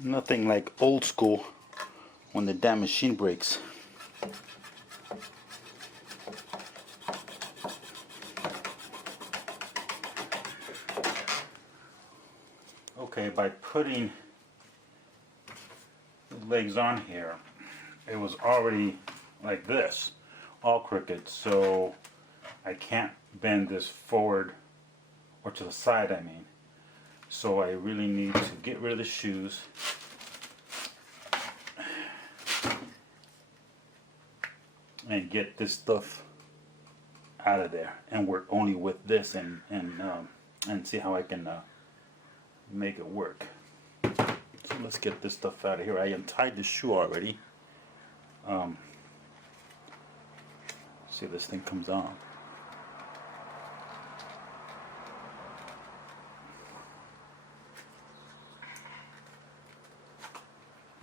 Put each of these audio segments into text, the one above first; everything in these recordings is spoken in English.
Nothing like old school when the damn machine breaks. Okay, by putting the legs on here, it was already like this, all crooked, so I can't bend this forward or to the side, I mean. So I really need to get rid of the shoes and get this stuff out of there and work only with this and see how I can make it work. So let's get this stuff out of here. I untied the shoe already. See if this thing comes on.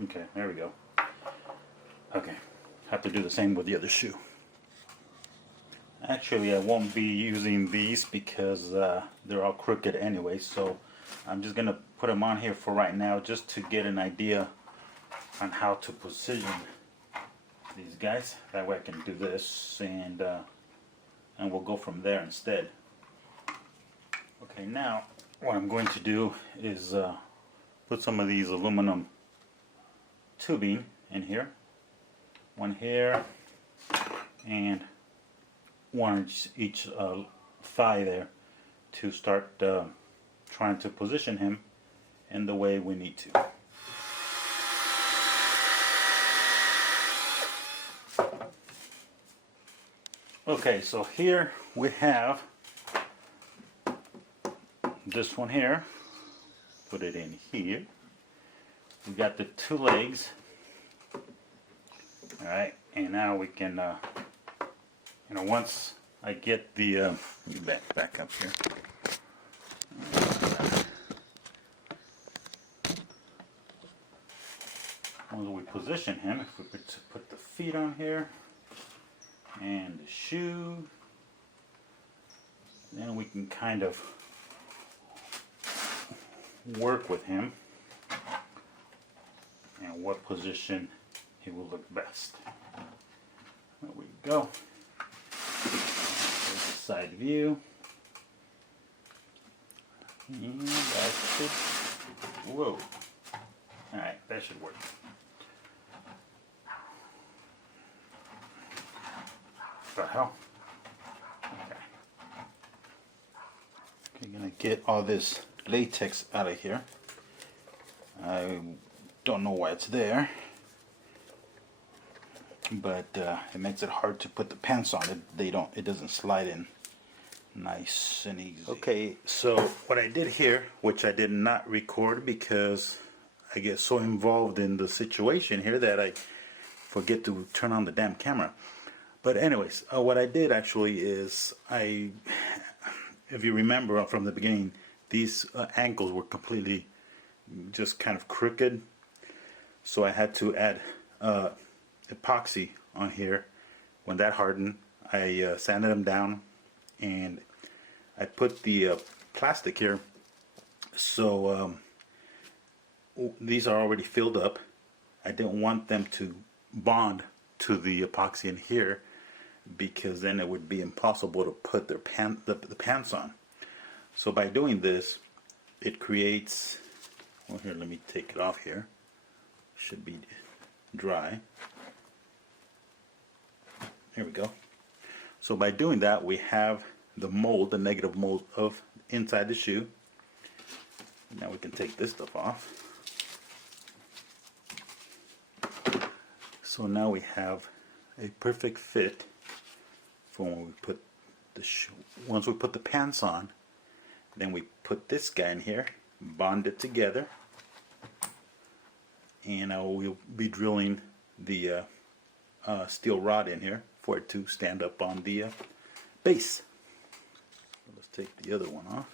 Okay, there we go. Okay, have to do the same with the other shoe. Actually, I won't be using these because they're all crooked anyway, so I'm just gonna put them on here for right now just to get an idea on how to position these guys. That way I can do this and we'll go from there instead. Okay, now what I'm going to do is put some of these aluminum tubing in here. One here and one each thigh there to start trying to position him in the way we need to. Okay, so here we have this one here. Put it in here. We got the two legs. Alright, and now we can, once I get the, back up here. Once we position him, if we put the feet on here, and the shoe, then we can kind of work with him and what position he will look best. There we go. There's the side view. And that should, whoa. Alright, that should work. What the hell? Okay. Okay, gonna get all this latex out of here. I don't know why it's there, but it makes it hard to put the pants on. It doesn't slide in nice and easy. Okay, so what I did here, which I did not record because I get so involved in the situation here that I forget to turn on the damn camera. But anyways, what I did actually is if you remember from the beginning, these ankles were completely just kind of crooked. So I had to add epoxy on here. When that hardened, I sanded them down and I put the plastic here. So these are already filled up. I didn't want them to bond to the epoxy in here because then it would be impossible to put their the pants on. So by doing this, it creates, well, here, let me take it off here. Should be dry. Here we go. So by doing that, we have the mold, the negative mold of inside the shoe. Now we can take this stuff off. So now we have a perfect fit for when we put the shoe. Once we put the pants on, then we put this guy in here, bond it together, and we'll be drilling the steel rod in here for it to stand up on the base. Let's take the other one off.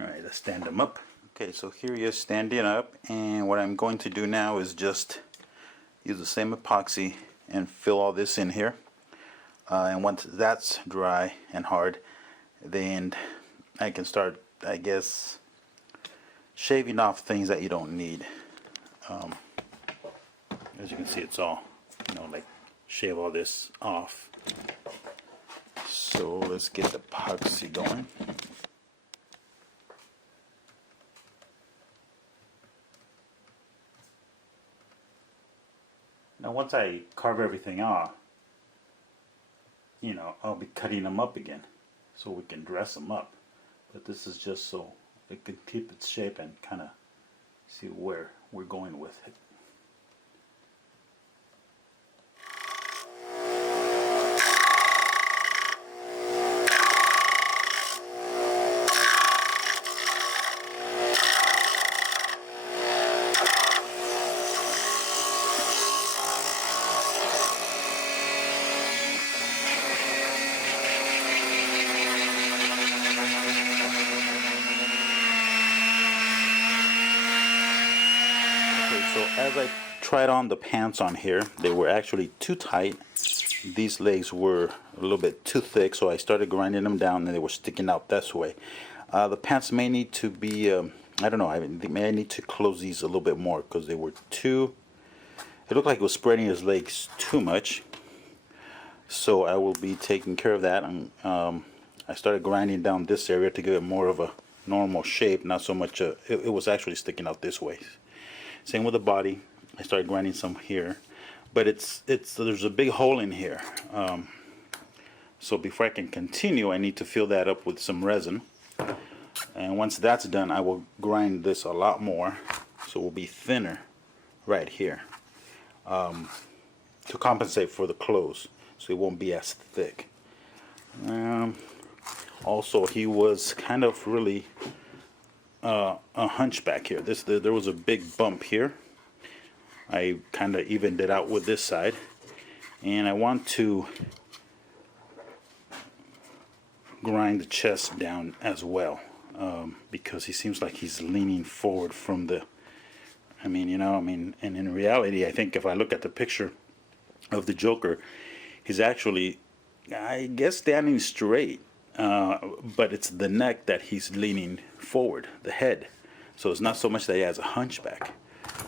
Alright, let's stand him up. Okay, so here he is standing up, and what I'm going to do now is just use the same epoxy and fill all this in here. and once that's dry and hard, then I can start, I guess, shaving off things that you don't need. As you can see, it's all, like shave all this off. So let's get the epoxy going. Now once I carve everything off, I'll be cutting them up again so we can dress them up. But this is just so it can keep its shape and kind of see where we're going with it. So as I tried on the pants on here, they were actually too tight. These legs were a little bit too thick, so I started grinding them down and they were sticking out this way. The pants may need to be, I don't know, I may need to close these a little bit more because they were too, it looked like it was spreading his legs too much. So I will be taking care of that. And I started grinding down this area to give it more of a normal shape, not so much, it was actually sticking out this way. Same with the body. I started grinding some here, but there's a big hole in here. So before I can continue, I need to fill that up with some resin. And once that's done, I will grind this a lot more, so it will be thinner right here to compensate for the clothes, so it won't be as thick. Also, he was kind of really a hunchback here. There was a big bump here. I kind of evened it out with this side, and I want to grind the chest down as well, because he seems like he's leaning forward from the, and in reality, I think if I look at the picture of the Joker, he's actually, I guess, standing straight, but it's the neck that he's leaning forward, the head. So it's not so much that he has a hunchback.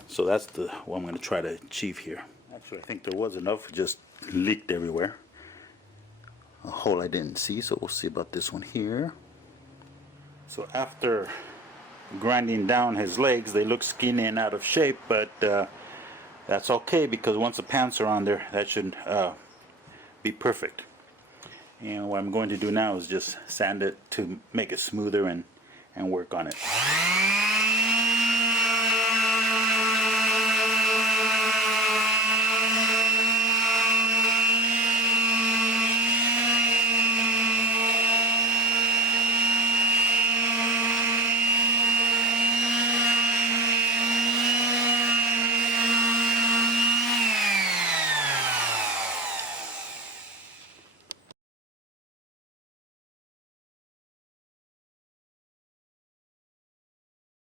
So that's what I'm going to try to achieve here. Actually, I think there was enough, just leaked everywhere. A hole I didn't see, so we'll see about this one here. So after grinding down his legs, they look skinny and out of shape, but that's okay, because once the pants are on there, that should be perfect. And what I'm going to do now is just sand it to make it smoother and work on it.